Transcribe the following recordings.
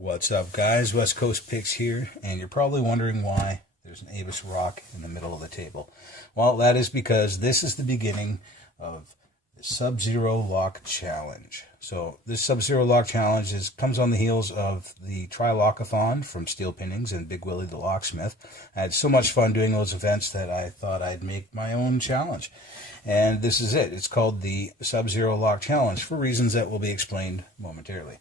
What's up, guys? West Coast Picks here, and you're probably wondering why there's an Avis rock in the middle of the table. Well, that is because this is the beginning of the Sub-Zero Lock Challenge. So this Sub-Zero Lock Challenge comes on the heels of the Tri-Lockathon from Steel Pinnings and Big Willie the Locksmith. I had so much fun doing those events that I thought I'd make my own challenge. And this is it. It's called the Sub-Zero Lock Challenge for reasons that will be explained momentarily.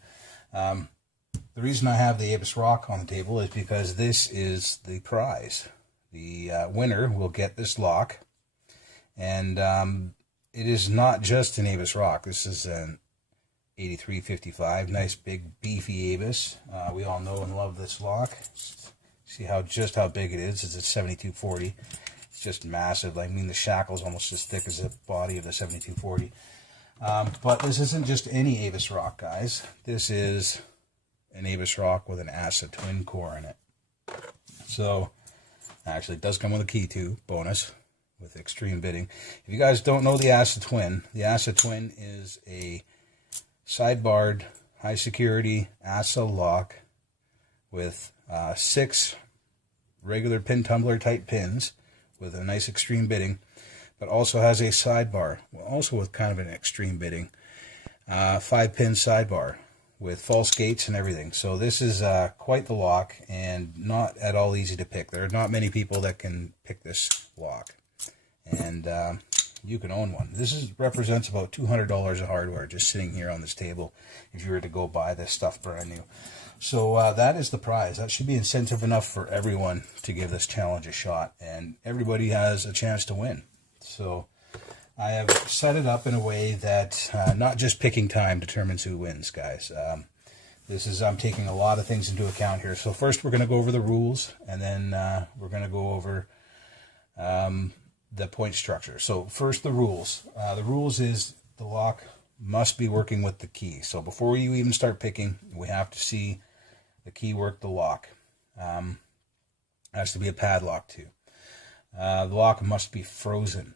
The reason I have the Avis rock on the table is because this is the prize. The winner will get this lock, and it is not just an Avis rock. This is an 8355, nice big beefy Avis. We all know and love this lock. See just how big it is. It's a 7240. It's just massive. I mean, the shackle's almost as thick as the body of the 7240. But this isn't just any Avis rock, guys. This is an Avis rock with an acid twin core in it. So, actually, it does come with a key too, bonus, with extreme bidding. If you guys don't know the acid twin is a sidebarred, high security ASA lock with 6 regular pin tumbler type pins with a nice extreme bidding, but also has a sidebar, also with kind of an extreme bidding, 5-pin sidebar with false gates and everything. So this is quite the lock, and not at all easy to pick. There are not many people that can pick this lock, and you can own one. This represents about $200 of hardware just sitting here on this table if you were to go buy this stuff brand new. So that is the prize. That should be incentive enough for everyone to give this challenge a shot, and everybody has a chance to win. So I have set it up in a way that not just picking time determines who wins, guys. I'm taking a lot of things into account here. So first we're going to go over the rules, and then we're going to go over the point structure. So first, the rules. The rules is the lock must be working with the key. So before you even start picking, we have to see the key work the lock. Has to be a padlock too. The lock must be frozen.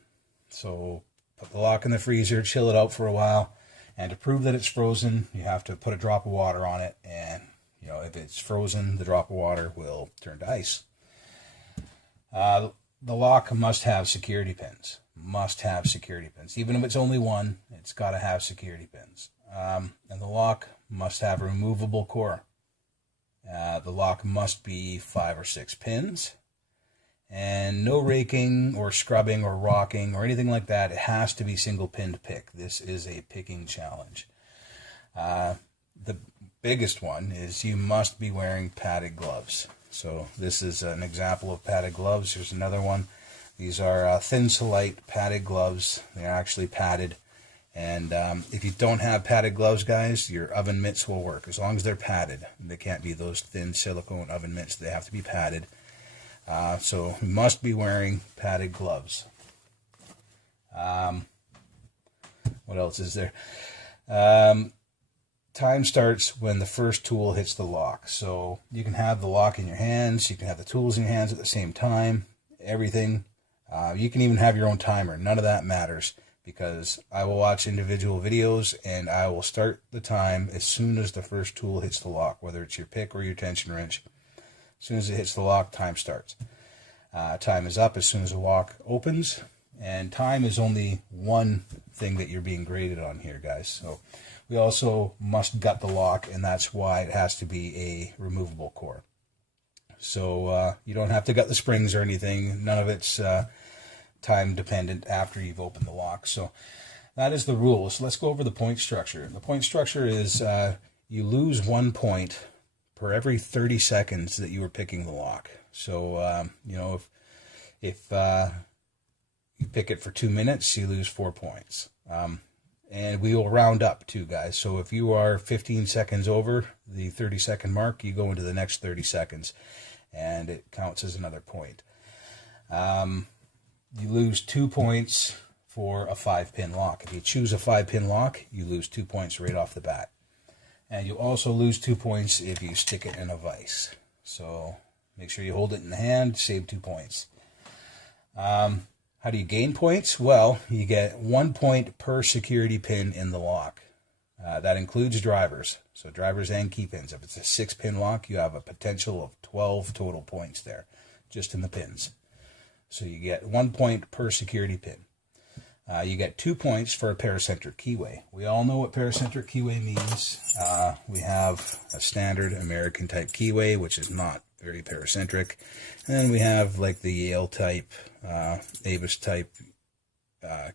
So put the lock in the freezer, chill it out for a while, and to prove that it's frozen, you have to put a drop of water on it, and if it's frozen, the drop of water will turn to ice. The lock must have security pins. Must have security pins. Even if it's only one, it's got to have security pins. And the lock must have a removable core. The lock must be 5 or 6 pins. And no raking or scrubbing or rocking or anything like that. It has to be single pinned pick. This is a picking challenge. The biggest one is you must be wearing padded gloves. So this is an example of padded gloves. Here's another one. These are thin Thin-Solite padded gloves. They're actually padded. And if you don't have padded gloves, guys, your oven mitts will work as long as they're padded. They can't be those thin silicone oven mitts. They have to be padded. So you must be wearing padded gloves. What else is there? Time starts when the first tool hits the lock. So you can have the lock in your hands. You can have the tools in your hands at the same time. Everything. You can even have your own timer. None of that matters, because I will watch individual videos and I will start the time as soon as the first tool hits the lock, whether it's your pick or your tension wrench. As soon as it hits the lock, time starts. Time is up as soon as the lock opens, and time is only one thing that you're being graded on here, guys. So we also must gut the lock, and that's why it has to be a removable core. So you don't have to gut the springs or anything. None of it's time dependent after you've opened the lock. So that is the rules. Let's go over the point structure. The point structure is you lose 1 point per every 30 seconds that you were picking the lock. So, if you pick it for 2 minutes, you lose 4 points. And we will round up too, guys. So if you are 15 seconds over the 30-second mark, you go into the next 30 seconds, and it counts as another point. You lose 2 points for a 5-pin lock. If you choose a 5-pin lock, you lose 2 points right off the bat. And you also lose 2 points if you stick it in a vise. So make sure you hold it in the hand, save 2 points. How do you gain points? Well, you get 1 point per security pin in the lock. That includes drivers, so drivers and key pins. If it's a 6-pin lock, you have a potential of 12 total points there, just in the pins. So you get 1 point per security pin. You get 2 points for a paracentric keyway. We all know what paracentric keyway means. We have a standard American type keyway, which is not very paracentric. And then we have like the Yale type, Avis type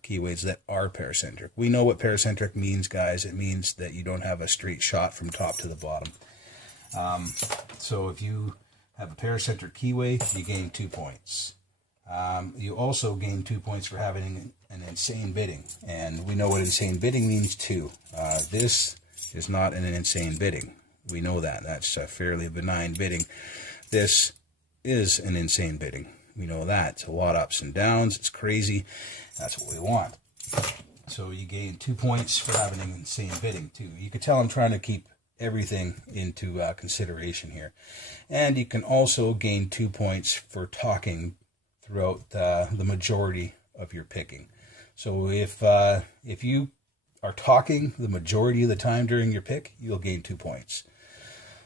keyways that are paracentric. We know what paracentric means, guys. It means that you don't have a straight shot from top to the bottom. So if you have a paracentric keyway, you gain 2 points. You also gain 2 points for having an insane bidding, and we know what insane bidding means too. This is not an insane bidding. We know that. That's a fairly benign bidding. This is an insane bidding. We know that. It's a lot of ups and downs. It's crazy. That's what we want. So you gain 2 points for having an insane bidding too. You can tell I'm trying to keep everything into consideration here. And you can also gain 2 points for talking throughout the majority of your picking. So if you are talking the majority of the time during your pick, you'll gain 2 points.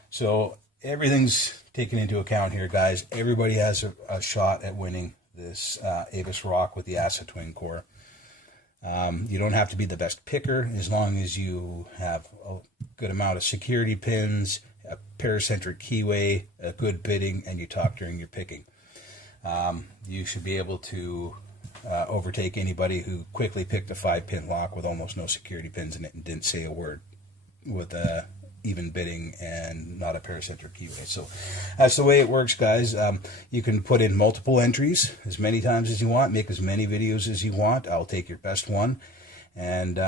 So everything's taken into account here, guys. Everybody has a shot at winning this Avis Rock with the Acid Twin Core. You don't have to be the best picker as long as you have a good amount of security pins, a paracentric keyway, a good bidding, and you talk during your picking. You should be able to overtake anybody who quickly picked a 5-pin lock with almost no security pins in it and didn't say a word with even bidding and not a paracentric keyway. So that's the way it works, guys. You can put in multiple entries as many times as you want, make as many videos as you want. I'll take your best one. And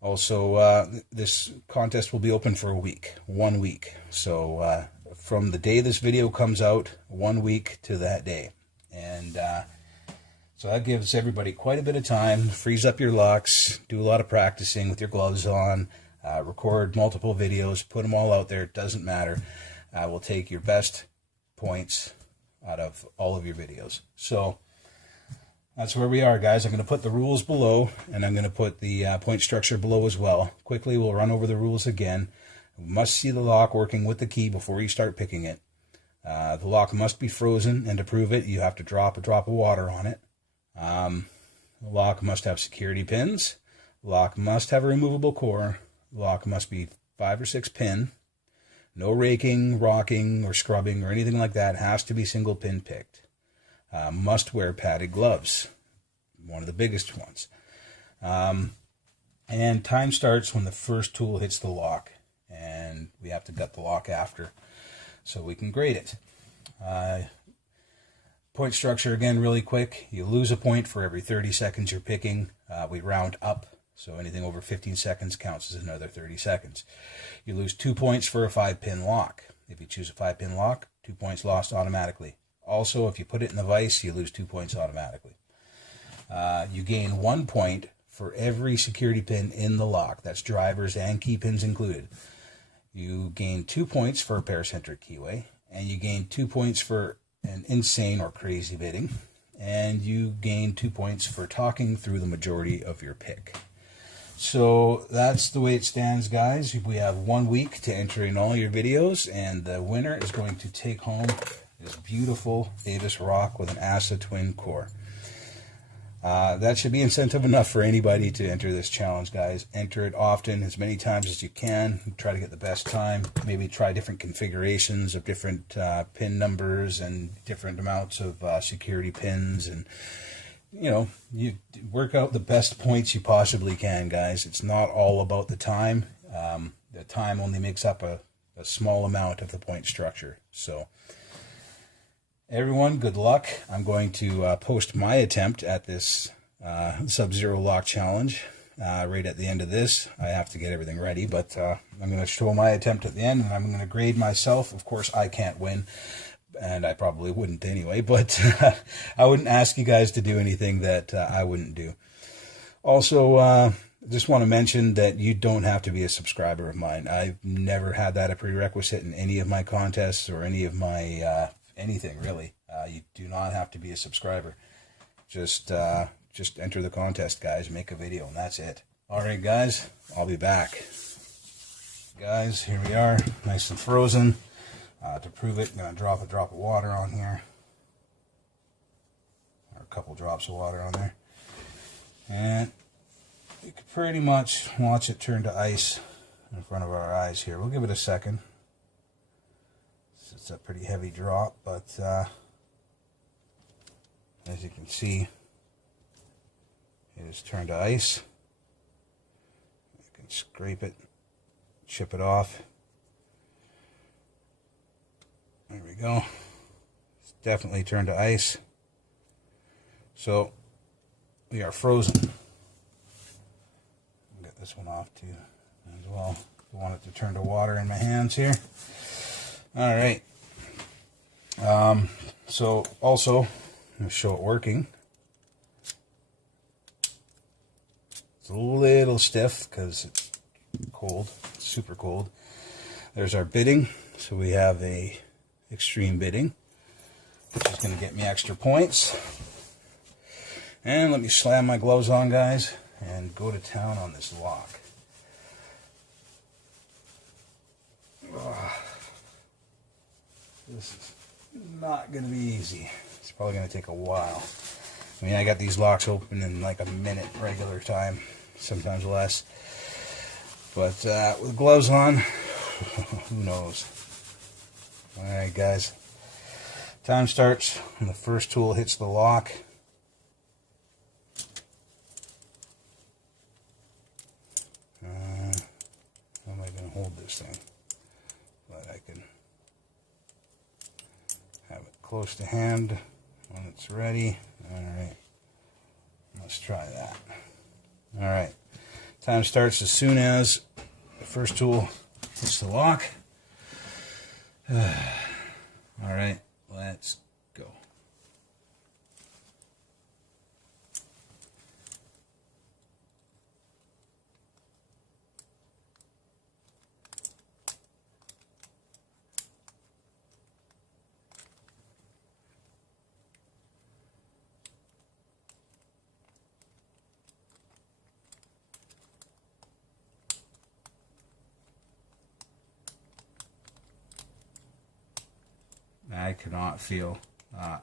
also, this contest will be open for a week, 1 week. So from the day this video comes out, 1 week to that day. And so that gives everybody quite a bit of time. Frees up your locks, do a lot of practicing with your gloves on, record multiple videos, put them all out there. It doesn't matter. We'll take your best points out of all of your videos. So that's where we are, guys. I'm going to put the rules below, and I'm going to put the point structure below as well. Quickly, we'll run over the rules again. You must see the lock working with the key before you start picking it. The lock must be frozen, and to prove it, you have to drop a drop of water on it. The lock must have security pins. The lock must have a removable core. The lock must be 5 or 6 pin. No raking, rocking, or scrubbing, or anything like that. It has to be single pin picked. Must wear padded gloves. One of the biggest ones. And time starts when the first tool hits the lock. And we have to gut the lock after so we can grade it. Point structure, again, really quick. You lose a point for every 30 seconds you're picking. We round up, so anything over 15 seconds counts as another 30 seconds. You lose 2 points for a 5-pin lock. If you choose a 5-pin lock, 2 points lost automatically. Also, if you put it in the vise, you lose 2 points automatically. You gain 1 point for every security pin in the lock. That's drivers and key pins included. You gain 2 points for a paracentric keyway, and you gain 2 points for an insane or crazy bidding, and you gain 2 points for talking through the majority of your pick. So that's the way it stands, guys. We have 1 week to enter in all your videos, and the winner is going to take home this beautiful Avis Rock with an Acid Twin Core. That should be incentive enough for anybody to enter this challenge, guys. Enter it often, as many times as you can. Try to get the best time. Maybe try different configurations of different pin numbers and different amounts of security pins. And, you know, you work out the best points you possibly can, guys. It's not all about the time. The time only makes up a small amount of the point structure. So everyone, good luck. I'm going to post my attempt at this Sub-Zero Lock Challenge right at the end of this. I have to get everything ready, but I'm going to show my attempt at the end, and I'm going to grade myself. Of course, I can't win, and I probably wouldn't anyway, but I wouldn't ask you guys to do anything that I wouldn't do. Also, just want to mention that you don't have to be a subscriber of mine. I've never had that a prerequisite in any of my contests or any of my anything really. You do not have to be a subscriber. Just enter the contest, guys. Make a video, and that's it. Alright guys, I'll be back. Guys, here we are, nice and frozen. To prove it, I'm going to drop a drop of water on here. Or a couple drops of water on there. And you can pretty much watch it turn to ice in front of our eyes here. We'll give it a second. It's a pretty heavy drop, but as you can see, it has turned to ice. You can scrape it, chip it off. There we go. It's definitely turned to ice. So we are frozen. I'll get this one off too as well. I want it to turn to water in my hands here. All right. So also, I'm going to show it working. It's a little stiff because it's cold, it's super cold. There's our bidding. So we have a extreme bidding, which is going to get me extra points. And let me slam my gloves on, guys, and go to town on this lock. This is not going to be easy. It's probably going to take a while. I mean, I got these locks open in like a minute regular time, sometimes less. But with gloves on, who knows? Alright guys, time starts when the first tool hits the lock. How am I going to hold this thing? But I can have it close to hand when it's ready. Alright, let's try that. Alright, time starts as soon as the first tool hits the lock. Alright, let's go. I cannot feel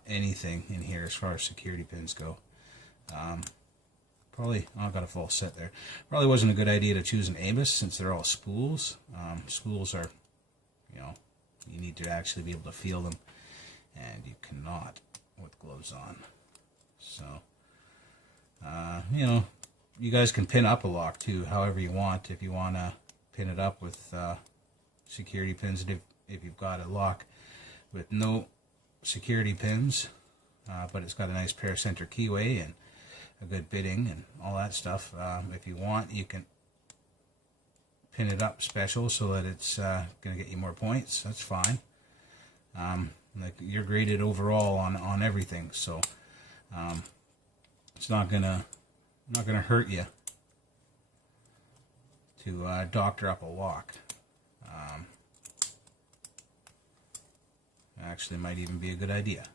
anything in here as far as security pins go. Probably, oh, I got a false set there. Probably wasn't a good idea to choose an ABUS since they're all spools. Spools are, you know, you need to actually be able to feel them, and you cannot with gloves on. So, you know, you guys can pin up a lock too, however you want. If you want to pin it up with security pins, and if you've got a lock with no security pins, but it's got a nice paracentric keyway and a good bidding and all that stuff. If you want, you can pin it up special so that it's going to get you more points. That's fine. Like you're graded overall on everything, so it's not gonna hurt you to doctor up a lock. Actually might even be a good idea.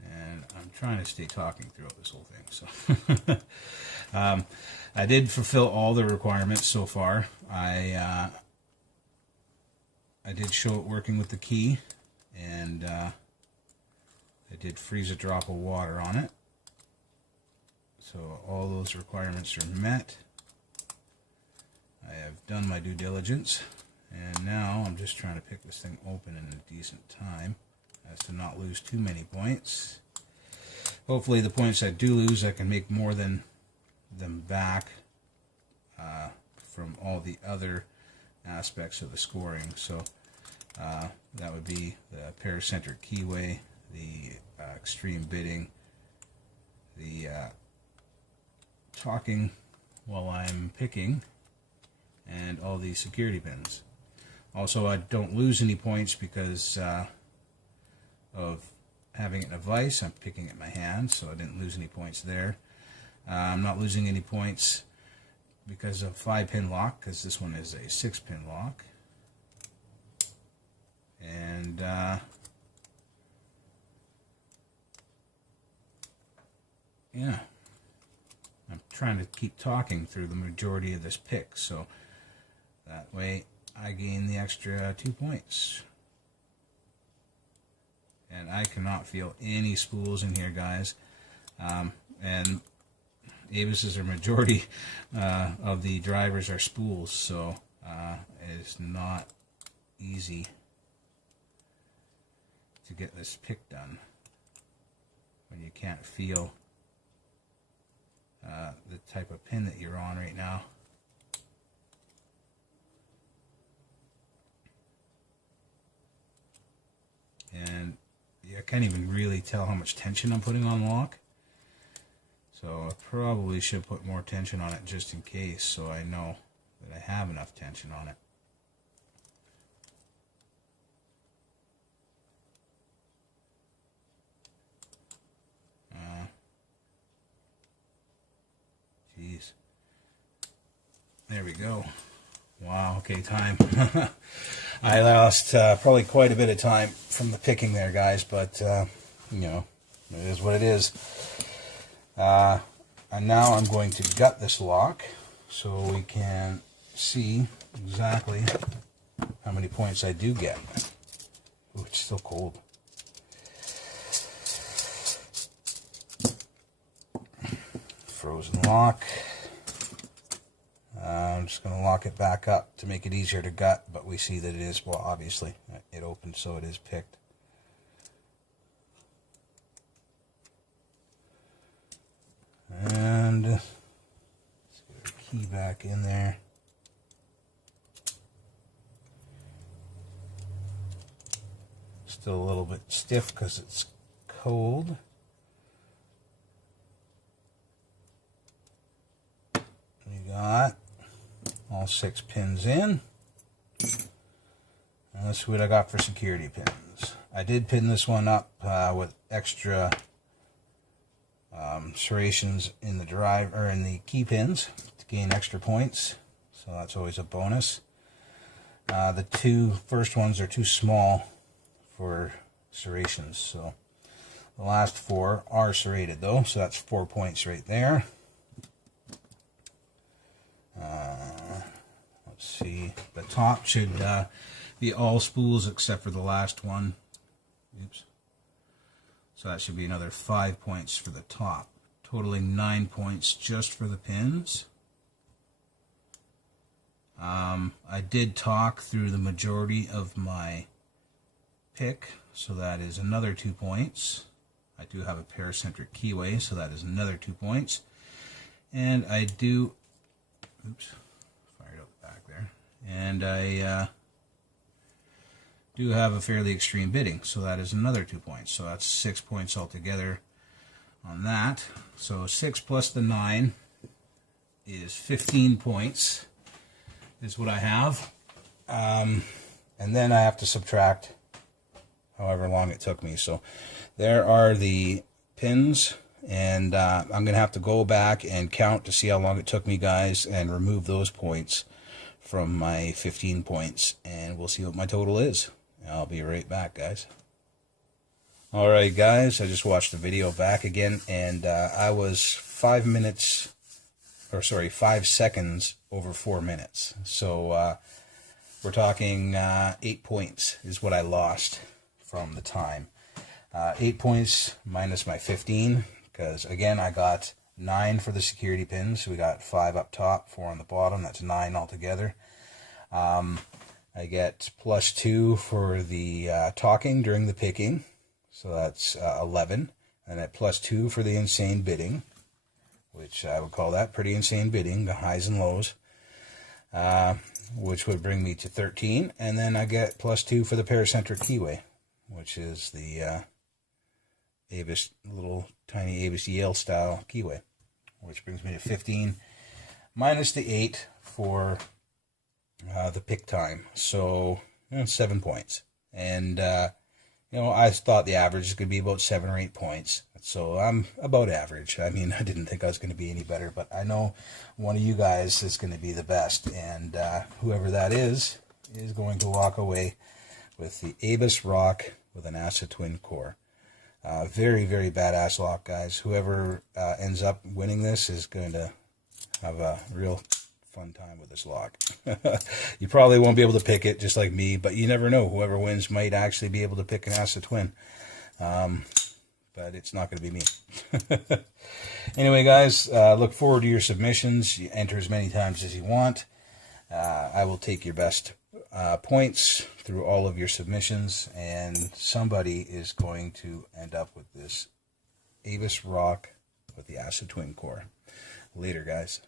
And I'm trying to stay talking throughout this whole thing. So I did fulfill all the requirements so far. I did show it working with the key, and I did freeze a drop of water on it. So all those requirements are met. I have done my due diligence. And now I'm just trying to pick this thing open in a decent time as to not lose too many points. Hopefully the points I do lose, I can make more than them back from all the other aspects of the scoring. So that would be the paracentric keyway, the extreme bidding, the talking while I'm picking, and all these security pins. Also, I don't lose any points because of having it in a vise. I'm picking it in my hand, so I didn't lose any points there. I'm not losing any points because of 5-pin lock, because this one is a 6-pin lock. And yeah, I'm trying to keep talking through the majority of this pick, so that way I gain the extra 2 points. And I cannot feel any spools in here, guys. And Avis's are majority of the drivers are spools, so it's not easy to get this pick done when you can't feel the type of pin that you're on right now. And I can't even really tell how much tension I'm putting on the lock. So I probably should put more tension on it just in case, so I know that I have enough tension on it. Jeez. There we go. Wow, okay, time. I lost probably quite a bit of time from the picking there, guys, but, you know, it is what it is. And now I'm going to gut this lock so we can see exactly how many points I do get. Ooh, it's still cold. Frozen lock. I'm just going to lock it back up to make it easier to gut, but we see that it is, well, obviously, it opened, so it is picked. And let's get our key back in there. Still a little bit stiff because it's cold. We got all 6 pins in. And let's see what I got for security pins. I did pin this one up with extra serrations in the in the key pins to gain extra points, so that's always a bonus. The 2 first ones are too small for serrations, so the last 4 are serrated though, so that's 4 points right there. Let's see, the top should be all spools except for the last one. Oops. So that should be another 5 points for the top, totaling 9 points just for the pins. I did talk through the majority of my pick, so that is another 2 points. I do have a paracentric keyway, so that is another 2 points. And I do, oops, fired up the back there. And I do have a fairly extreme bidding, so that is another 2 points. So that's 6 points altogether on that. So 6 plus the 9 is 15 points is what I have. And then I have to subtract however long it took me. So there are the pins, and I'm going to have to go back and count to see how long it took me, guys, and remove those points from my 15 points, and we'll see what my total is. I'll be right back, guys. Alright, guys, I just watched the video back again, and I was 5 seconds over 4 minutes. So we're talking 8 points is what I lost from the time. 8 points minus my 15, because again I got 9 for the security pins. So we got 5 up top, 4 on the bottom. That's 9 altogether. I get plus 2 for the talking during the picking, so that's 11. And at plus 2 for the insane bidding, which I would call that pretty insane bidding, the highs and lows, which would bring me to 13. And then I get plus 2 for the paracentric keyway, which is the Avis, little tiny Avis Yale style keyway, which brings me to 15, minus the 8 for the pick time, so 7 points. And you know, I thought the average is going to be about 7 or 8 points, so I'm about average. I mean, I didn't think I was going to be any better, but I know one of you guys is going to be the best, and whoever that is going to walk away with the Avis Rock with an acid twin core. Very, very badass lock, guys. Whoever ends up winning this is going to have a real fun time with this lock. You probably won't be able to pick it, just like me, but you never know. Whoever wins might actually be able to pick an acid twin. But it's not going to be me. Anyway, guys, look forward to your submissions. You enter as many times as you want. I will take your best points through all of your submissions, and somebody is going to end up with this Avis rock with the acid twin core. Later, guys.